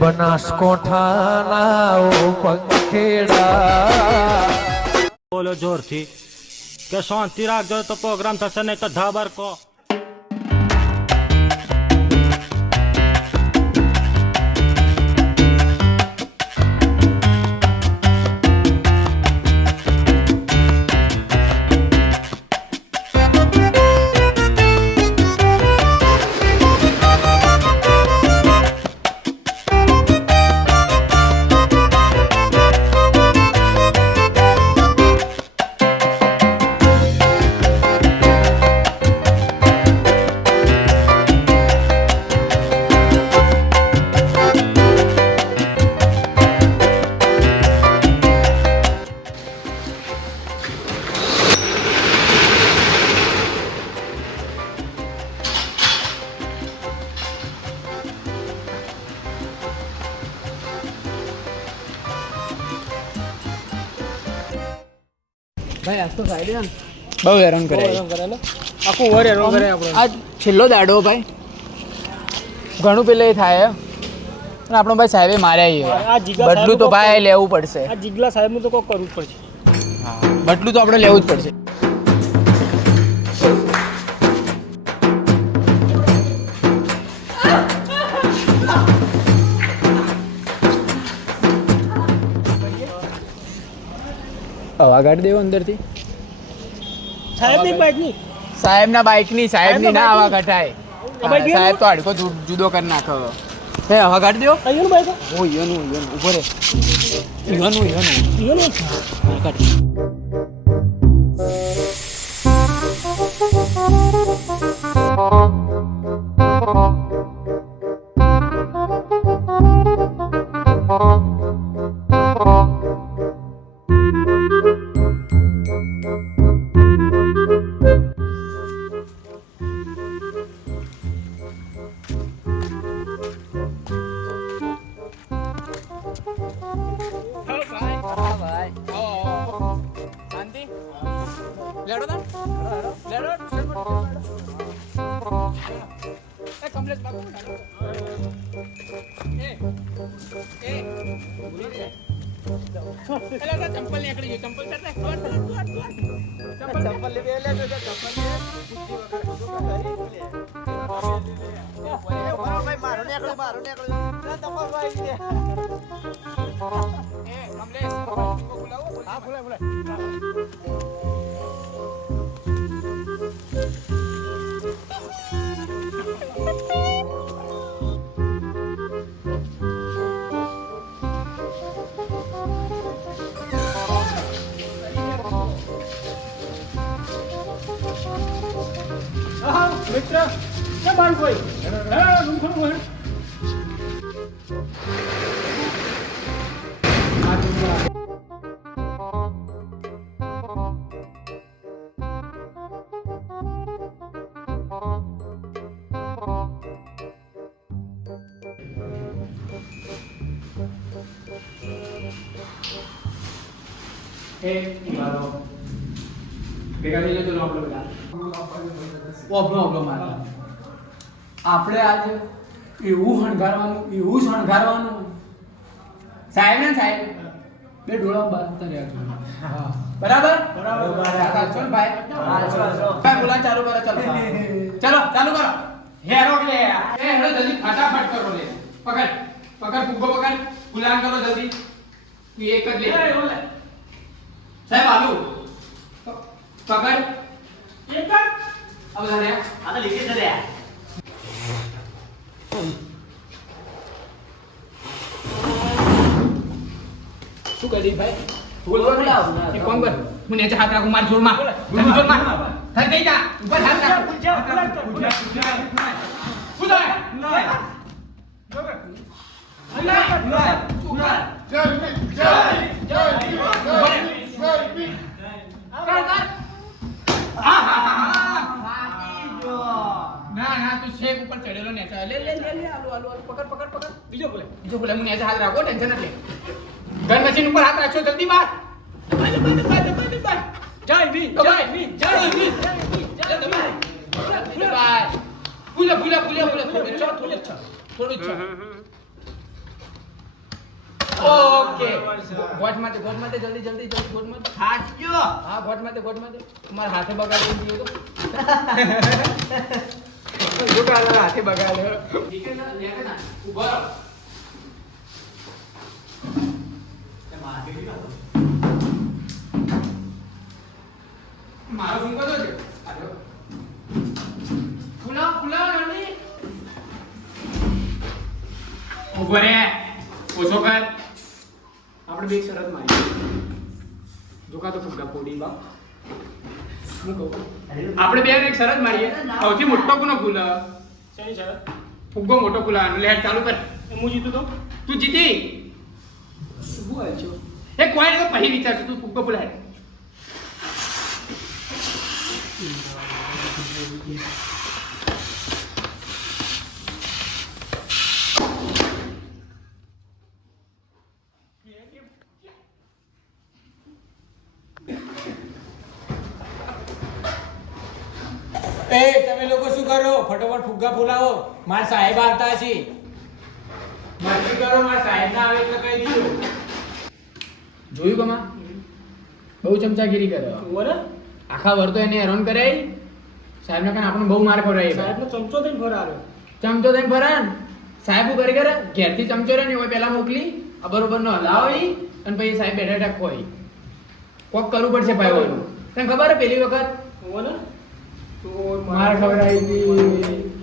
બનાસકોઠાના ઓ પંખેડા બોલો જોરથી કે શાંતિ રાખજો તો પ્રોગ્રામ થશે નહીં તો ધાબર કો ભાઈ આજ તો સાઈડ ને બહુ હેરાન કરે આખું ઓવર હેરાન કરે આપણે આ છેલ્લો દાડો ભાઈ ઘણું પેલે થાય અને આપણો ભાઈ સાહેબે માર્યા આ જીગા બદલું તો ભાઈ લેવું પડશે આ જીગલા સાહેબનું તો કોઈ કરવું પડશે બદલું તો આપણે લેવું જ પડશે હવા કાઢી દેવો અંદરથી સાહેબની બાઈકની સાહેબના બાઇકની સાહેબની ના હવા કઢાય બાઈક સાહેબ તો હાડકો જુદો કરી નાખો હે હવા કાઢી દેવો અહીંયાનું બાઈક ઓ ઈયોનું ઉભો રે ઈયોનું કાઢ ચંપલ નીકળી ગઈ ચંપલ મિત્ર કે બાર કોઈ રૂમ ખોલું હે આપણે આજે એવું શણગારવાનું સાહેબ ને સાહેબ બે ડોળા બાંધતા રહ્યા હા બરાબર ચાલો ભાઈ બોલા ચાલુ કરો ચલો ચાલુ કરો હેરો લે હેરો જલ્દી ફટાફટ કરો લે પકડ ફુગ્ગો પકડ ગુલામ કરો જલ્દી તું એક જ લે સાહેબ આલુ પકડ એક જ अब रे आ तो लिखे चले શું કરી ભાઈ બોલ બોલ એ કોણ કર મને આ હાથ રાખો માર જોર માં જોર માં થઈ ગઈ જા ઉપર હાથ રાખ પૂજા ના તું શેક ઉપર ચડેલો ને લે આલુ પકડ બીજો બોલે મને આ હાથ રાખો ટેન્શન ન લે ગન મશીન ઉપર હાથ રાખો જલ્દી બાર જય ભીમ ભૂલા થોડું ઓકે ગોઠમાંથી જલ્દી ગોઠમાંથી થાક્યો હા ગોઠમાંથી તમારા હાથે બગાડી દીધો તો ગોટાળા હાથે બગાડ્યો ઠીક છે ને લે ના ઉભો રહો મારો ફૂંકો તો છે આજો ફૂલા નડી ઉભો રે ઓછો કર આપણે બે શરત મારી જોકા તો ફૂગા પોડી બા હું કહું આપણે બે એક શરત મારીએ સૌથી મોટો કોનો ફૂલ શેની શરત ફુગ્ગો મોટો ફૂલાવાનો લેટ ચાલુ કર હું જીતું તો તું જીતી શું હોય છો એ કોઈ ને તો પછી વિચારશું તું ફુગ્ગો ફૂલાય એ તમે લોકો શું કરો ફટાફટ ફુગ્ગા ફૂલાવો મારા સાહેબ આવતા છે મસ્તી કરો મારા સાહેબ ના આવે એટલે કહી દીધું જોયું કમા બહુ ચમચાગીરી કરે ઓરે આખા વર તો એને હેરાન કરાય સાહેબ ને આપણને બહુ માર ખવડાવી સાહેબનો ચમચો થઈને ફરાવ્યો ચમચો થઈને ભરાન સાહેબ ઉપર કરે ઘેરથી ચમચો રે ને હોય પહેલા મોકલી આ બરોબર નો હલાવી અને પછી સાહેબ બેઠા બેઠા ખોઈ કોક કરવું પડશે ભાઈ ઓલું તને ખબર હે પેલી વખત ઓરે ચોર માર ખવડાવી હતી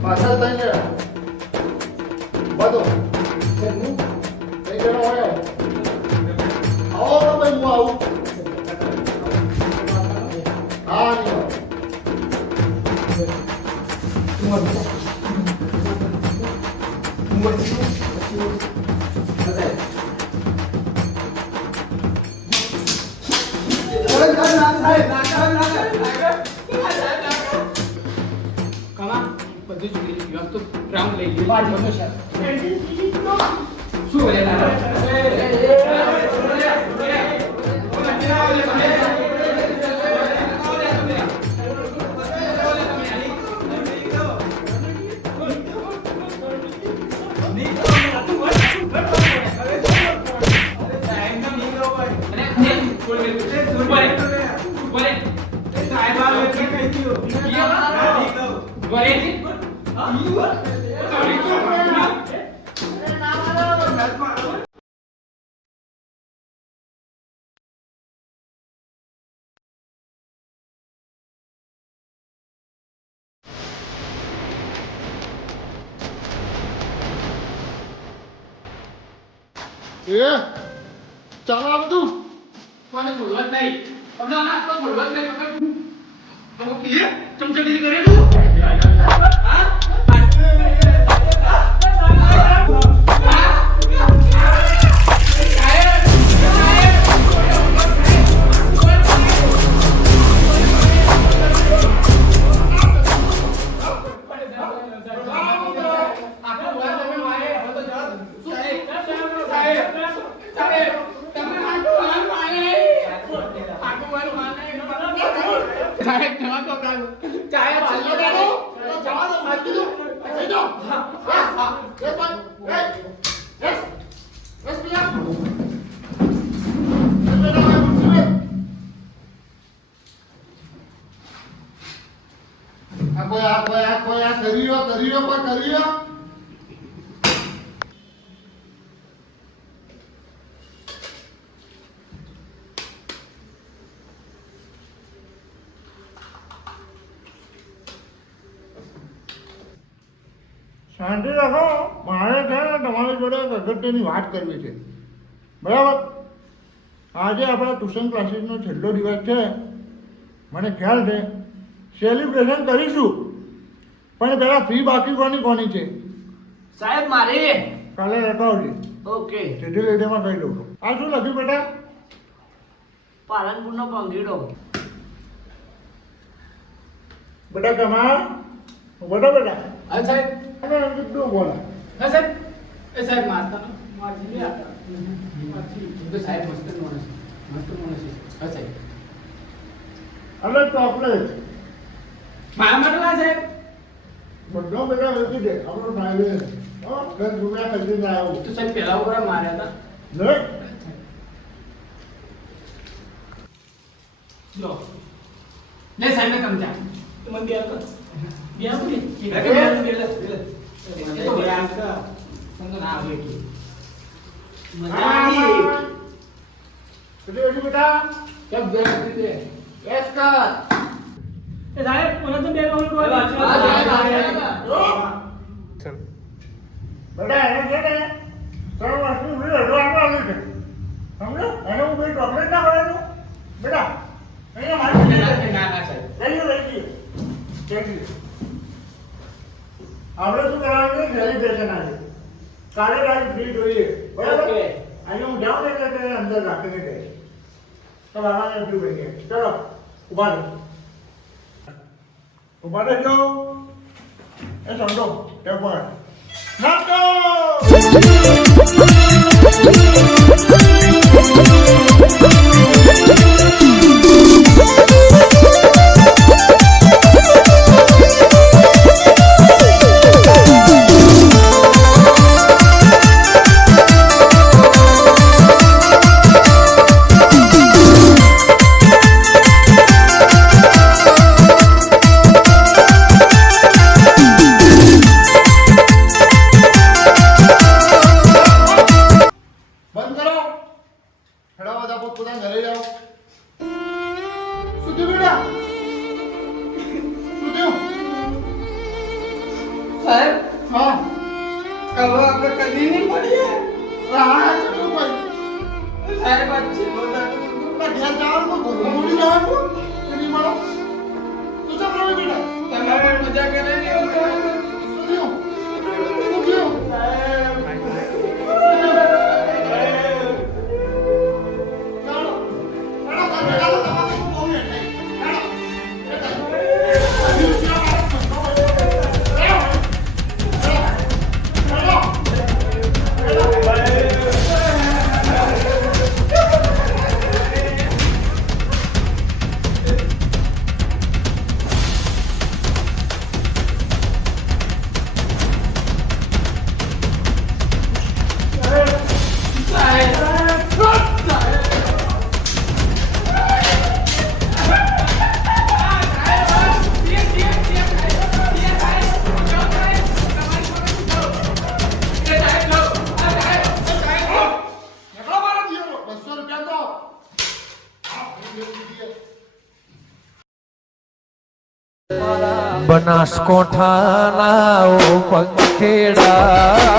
પાછળ થઈ ગયા બધો થઈ ગયો હોય આવો તો ભાઈ હું આવું હા નહીં કમા બધું જ કરી લીધું તો રાઉન્ડ લઈ લીધું બાર બધો છે શું બોલે એ ચાલો આ બધું કોને બોલવા જ નહીં તમને ના તો બોલવા જ નહીં તમે પીએ ચમચગીરી કરેલું હા કર્યો શાંતિ રાખો મારે છે ને તમારી જોડે અગત્યની વાત કરવી છે બરાબર આજે આપણા ટ્યુશન ક્લાસીસનો છેલ્લો દિવસ છે મને ખ્યાલ છે સેલિબ્રેશન કરીશું પણ પહેલાં ફી બાકી કોની છે સાહેબ મારે કાલે લેતા આવજે ઓકે સીધી લીટીમાં કહી દઉં આ શું લખ્યું બેટા પાલનપુરનો પંગીડો બેટા કમાલ બેટા હા સાહેબ અને કેટલું બોલા હા સાહેબ એ સાહેબ મારતા મારજી લે આપતા તો સાહેબ મસ્ત માણસ છે હા સાહેબ અને ચોકલેટ મારા માટલા સાહેબ બધો બધા વેચી દે આપણો ડ્રાઈવર 10 રૂપિયા ખરીદીને આવ્યો તો સાહેબ પહેલા ઉપર માર્યા હતા લે જો લે સાહેબ ને સમજા તો મને બે આપો બે આપો ને એ તો બે આપો સંતો ના આવે કે મજા આવી કેટલી વેચી બેટા સબ બે આપી દે એસ કર એ સાહેબ મને તો બે વખત બેટા એને છે ને 3 વર્ષની ઉંમરે રડવા આવી છે સમજો એને હું બે ચોકલેટ ના ખવડાવું બેટા અહીંયા મારી ના ના સાહેબ લઈ આપણે શું કરવાનું છે સેલિબ્રેશન આજે કાલે રાત ફ્રી જોઈએ બરાબર ઓકે. આજે હું જાઉં ને એટલે તેને અંદર રાખીને ગઈ તો આવાને ફ્રી બની ગયા ચલો ઉભા રહો ઉભા રહેજો એ સમજો ટેપર નાટો બંધ કરો હેડા બધા પોતાના ઘરે જાઓ શું થયું બેટા શું થયું સાહેબ હા હવે આપણે કદી નહીં મળીએ હા ચલો ભાઈ સાહેબ આ છેલ્લો દાડો ઘેર જવાનું તો ઘરમાં મળી જવાનું એની મળો તું ચાલ રહે બેટા તમારે મજા કરે ને એવું કરે. શું થયું શું થયું ચાલો હેડા ઘર ભેગા તો તમારે બહુ લેટ થઈ બનાસકોઠાના ઓ પંખેડા